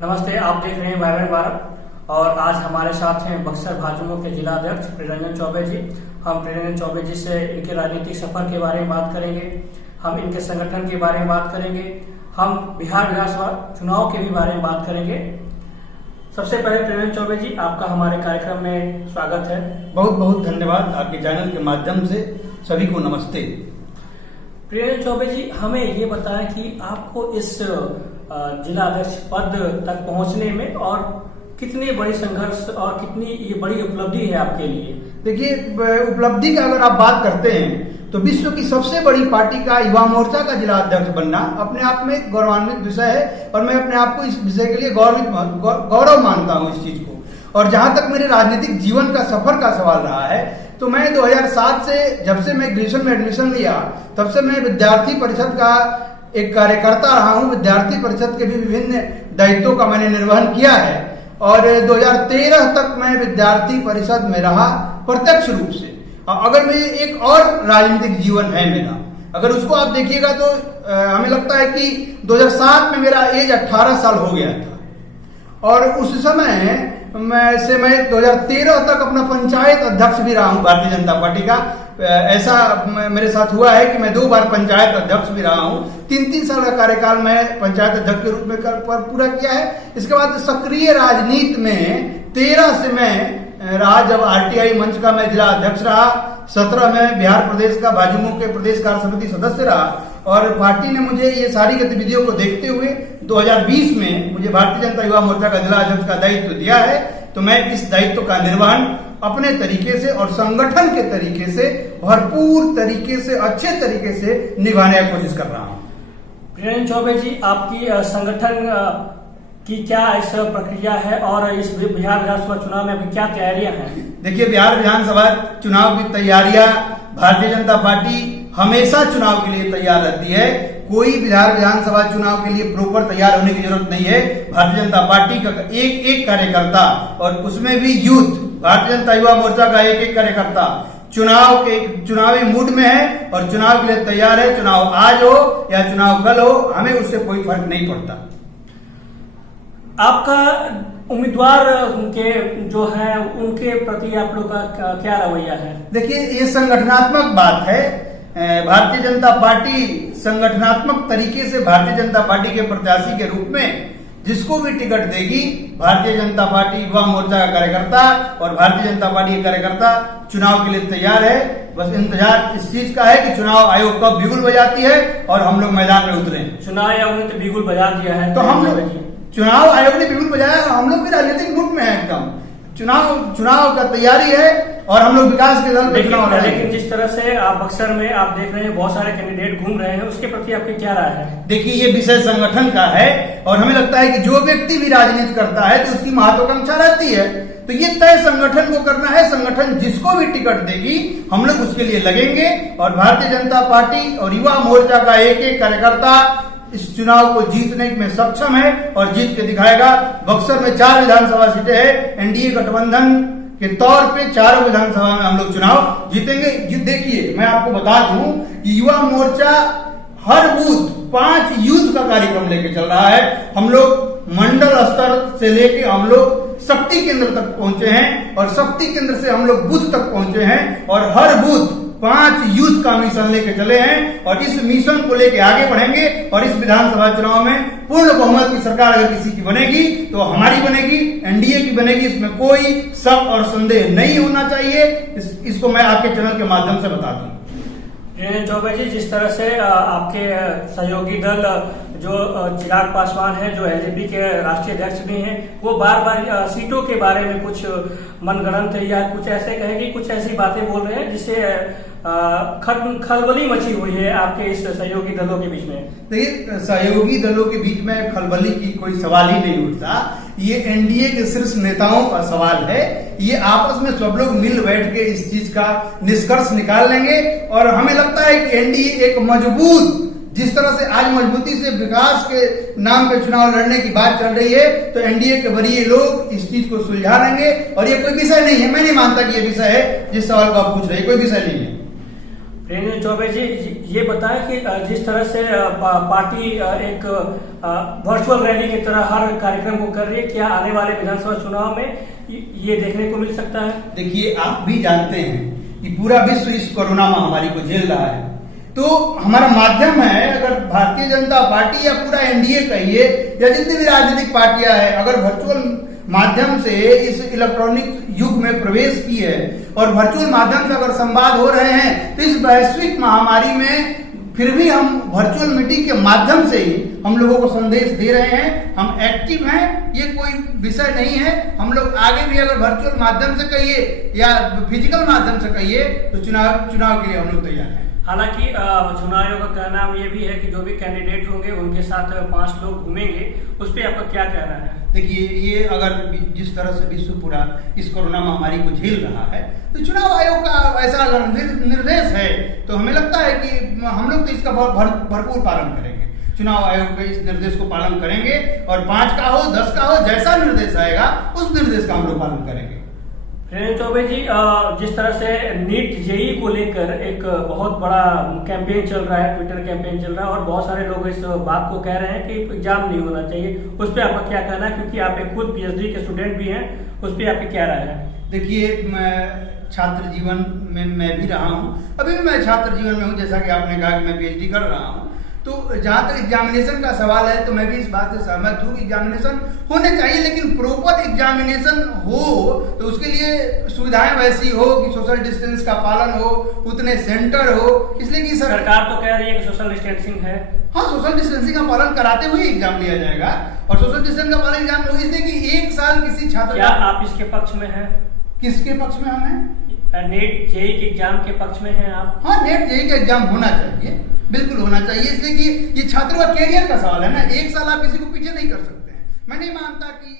नमस्ते, आप देख रहे हैं वाइब्रेंट भारत और आज हमारे साथ हैं बक्सर भाजपा के जिला अध्यक्ष प्रियरंजन चौबे जी। हम प्रियरंजन चौबे जी से इनके राजनीतिक सफर के बारे में बात करेंगे, हम इनके संगठन के बारे में बात करेंगे, हम बिहार विधानसभा चुनाव के भी बारे में बात करेंगे। सबसे पहले प्रियरंजन चौबे जी, आपका हमारे कार्यक्रम में स्वागत है। बहुत बहुत धन्यवाद। आपके चैनल के माध्यम से सभी को नमस्ते। प्रियरंजन चौबे जी, हमें ये बताएं कि आपको इस जिला अध्यक्ष पद तक पहुंचने में और कितनी बड़ी संघर्ष और कितनी ये बड़ी उपलब्धि है आपके लिए। देखिए, उपलब्धि का अगर आप बात करते हैं तो विश्व की सबसे बड़ी पार्टी का युवा मोर्चा का जिला अध्यक्ष बनना अपने आप में एक गौरवान्वित विषय है और मैं अपने आप को इस विषय के लिए गौरव मानता हूँ इस चीज को। और जहां तक मेरे राजनीतिक जीवन का सफर का सवाल रहा है तो मैं 2007 से जब से मैं ग्रेजुएशन में एडमिशन लिया तब से मैं विद्यार्थी परिषद का एक कार्यकर्ता रहा हूँ। विद्यार्थी परिषद के भी विभिन्न दायित्वों का मैंने निर्वहन किया है और 2013 तक मैं विद्यार्थी परिषद में रहा प्रत्यक्ष रूप से। अगर मैं एक और राजनीतिक जीवन है मेरा, अगर उसको आप देखिएगा तो हमें लगता है कि 2007 में मेरा एज 18 साल हो गया था और उस समय मैं 2013 तक अपना पंचायत अध्यक्ष भी रहा हूं भारतीय जनता पार्टी का। ऐसा मेरे साथ हुआ है कि मैं 2 बार पंचायत अध्यक्ष भी रहा हूं। 3-3 साल का कार्यकाल मैं पंचायत अध्यक्ष के रूप में पूरा किया है। इसके बाद सक्रिय राजनीति में 13 से मैं रहा, जब आरटीआई मंच का मैं जिला अध्यक्ष रहा। 17 में बिहार प्रदेश का भाजपा के प्रदेश कार्य समिति सदस्य रहा और पार्टी ने मुझे ये सारी गतिविधियों को देखते हुए 2020 में मुझे भारतीय जनता युवा मोर्चा का जिला अध्यक्ष का दायित्व दिया है। तो मैं इस दायित्व का निर्वहन अपने तरीके से और संगठन के तरीके से भरपूर तरीके से अच्छे तरीके से निभाने की कोशिश कर रहा हूँ। प्रियरंजन चौबे जी, आपकी संगठन की क्या इस प्रक्रिया है और इस बिहार विधानसभा चुनाव में अभी क्या तैयारियां हैं? देखिए, बिहार विधानसभा चुनाव की तैयारियां भारतीय जनता पार्टी हमेशा चुनाव के लिए तैयार रहती है। कोई बिहार विधानसभा चुनाव के लिए प्रॉपर तैयार होने की जरूरत नहीं है। भारतीय जनता पार्टी का एक एक कार्यकर्ता और उसमें भी यूथ, भारतीय जनता युवा मोर्चा का एक एक कार्यकर्ता चुनावी मूड में है और चुनाव के लिए तैयार है। चुनाव आज हो या चुनाव कल हो, हमें उससे कोई फर्क नहीं पड़ता। आपका उम्मीदवार के जो है उनके प्रति आप लोग का क्या रवैया है? देखिए, ये संगठनात्मक बात है। भारतीय जनता पार्टी संगठनात्मक तरीके से भारतीय जनता पार्टी के प्रत्याशी के रूप में जिसको भी टिकट देगी, भारतीय जनता पार्टी युवा मोर्चा का कार्यकर्ता और भारतीय जनता पार्टी के कार्यकर्ता चुनाव के लिए तैयार है। बस इंतजार इस चीज का है कि चुनाव आयोग कब बिगुल बजाती है और हम लोग मैदान में उतरे। चुनाव आयोग ने तो बिगुल बजा दिया है, तो हम लोग चुनाव आयोग ने बिगुल बजाया, हम लोग भी राजनीतिक मूड में है एकदम। चुनाव का तैयारी है और हम लोग विकास के दल। लेकिन जिस तरह से आप बक्सर में आप देख रहे हैं बहुत सारे कैंडिडेट घूम रहे हैं, उसके प्रति आपकी क्या राय है? देखिए, ये विषय संगठन का है और हमें लगता है कि जो व्यक्ति भी राजनीति करता है तो उसकी महत्वाकांक्षा रहती है। तो ये तय संगठन को करना है। संगठन जिसको भी टिकट देगी हम लोग उसके लिए लगेंगे और भारतीय जनता पार्टी और युवा मोर्चा का एक एक कार्यकर्ता इस चुनाव को जीतने में सक्षम है और जीत के दिखाएगा। बक्सर में 4 विधानसभा सीटें हैं। एनडीए गठबंधन के तौर पे 4 विधानसभा में हम लोग चुनाव जीतेंगे। देखिए, मैं आपको बता दूं कि युवा मोर्चा हर बूथ 5 यूथ का कार्यक्रम लेके चल रहा है। हम लोग मंडल स्तर से लेके हम लोग शक्ति केंद्र तक पहुंचे हैं और शक्ति केंद्र से हम लोग बूथ तक पहुंचे हैं और हर बूथ 5 यूथ का मिशन लेके चले हैं और इस मिशन को लेके आगे बढ़ेंगे और इस विधानसभा चुनाव में पूर्ण बहुमत की सरकार अगर किसी की बनेगी तो हमारी बनेगी, एनडीए की बनेगी। इसमें कोई शक और संदेह नहीं होना चाहिए। इसको मैं आपके चैनल के माध्यम से बता दूं। प्रियरंजन चौबे जी, जिस तरह से आपके सहयोगी दल जो चिराग पासवान है, जो एलजेपी के राष्ट्रीय अध्यक्ष भी हैं, वो बार सीटों के बारे में कुछ मनगढ़ंत या कुछ ऐसे कहेंगे, कुछ ऐसी बातें बोल रहे हैं जिससे खलबली मची हुई है आपके इस सहयोगी दलों के बीच में। देखिए, सहयोगी दलों के बीच में खलबली की कोई सवाल ही नहीं उठता। ये एनडीए के शीर्ष नेताओं का सवाल है। ये आपस में सब लोग मिल बैठ के इस चीज का निष्कर्ष निकाल लेंगे और हमें लगता है कि एनडीए एक मजबूत, जिस तरह से आज मजबूती से विकास के नाम पे चुनाव लड़ने की बात चल रही है, तो एनडीए के वरीय लोग इस चीज को सुलझा लेंगे और ये कोई विषय नहीं है। मैं नहीं मानता कि ये विषय है जिस सवाल को आप पूछ रहे हैं, कोई विषय नहीं है। प्रियंजन चौबे जी, ये बताएं कि जिस तरह से पार्टी एक वर्चुअल रैली की तरह हर कार्यक्रम को कर रही है, क्या आने वाले विधानसभा चुनाव में ये देखने को मिल सकता है? देखिए, आप भी जानते हैं कि पूरा विश्व इस कोरोना महामारी को झेल रहा है, तो हमारा माध्यम है, अगर भारतीय जनता पार्टी या पूरा एनडीए कहिए या जितनी भी राजनीतिक पार्टियां हैं, अगर वर्चुअल माध्यम से इस इलेक्ट्रॉनिक युग में प्रवेश की है और वर्चुअल माध्यम से अगर संवाद हो रहे हैं, तो इस वैश्विक महामारी में फिर भी हम वर्चुअल मीटिंग के माध्यम से ही हम लोगों को संदेश दे रहे हैं। हम एक्टिव हैं, ये कोई विषय नहीं है। हम लोग आगे भी अगर वर्चुअल माध्यम से कहिए या फिजिकल माध्यम से कहिए, तो चुनाव के लिए हम लोग तैयार हैं। हालांकि चुनाव आयोग का कहना ये भी है कि जो भी कैंडिडेट होंगे उनके साथ 5 लोग घूमेंगे, उस पर आपका क्या कहना है? देखिए, ये अगर जिस तरह से विश्व पूरा इस कोरोना महामारी को झेल रहा है, तो चुनाव आयोग का ऐसा अगर निर्देश है, तो हमें लगता है कि हम लोग तो इसका भरपूर पालन करेंगे। चुनाव आयोग के इस निर्देश को पालन करेंगे और 5 का हो 10 का हो, जैसा निर्देश आएगा उस निर्देश का हम लोग पालन करेंगे। प्रियंजन चौबे जी, जिस तरह से नीट जेई को लेकर एक बहुत बड़ा कैंपेन चल रहा है, ट्विटर कैंपेन चल रहा है और बहुत सारे लोग इस बात को कह रहे हैं कि एग्जाम नहीं होना चाहिए, उस पर आपका क्या कहना है? क्योंकि आप एक खुद पीएचडी के स्टूडेंट भी हैं, उस पर आपकी क्या राय है? देखिए, मैं छात्र जीवन में मैं भी रहा हूँ, अभी भी मैं छात्र जीवन में हूँ, जैसा कि आपने कहा कि मैं पीएचडी कर रहा हूँ। तो जहाँ तक एग्जामिनेशन का सवाल है, तो मैं भी इस बात से सहमत हूँ कि एग्जामिनेशन होने चाहिए, लेकिन प्रॉपर एग्जामिनेशन हो तो उसके लिए सुविधाएं वैसी हो कि सोशल डिस्टेंस का पालन हो, उतने सेंटर हो, इसलिए कि सरकार तो कह रही है कि सोशल डिस्टेंसिंग है। हाँ, सोशल डिस्टेंसिंग का पालन कराते हुए एग्जाम लिया जाएगा और सोशल डिस्टेंस का पालन एग्जाम हो, इसलिए कि 1 साल किसी छात्र। क्या आप इसके पक्ष में हैं? किसके पक्ष में हम हैं? नेट जेई के एग्जाम के पक्ष में हैं आप? हाँ, नेट जेई का एग्जाम होना चाहिए, बिल्कुल होना चाहिए, इसलिए कि ये छात्रों का कैरियर का सवाल है ना। 1 साल आप किसी को पीछे नहीं कर सकते हैं। मैं नहीं मानता कि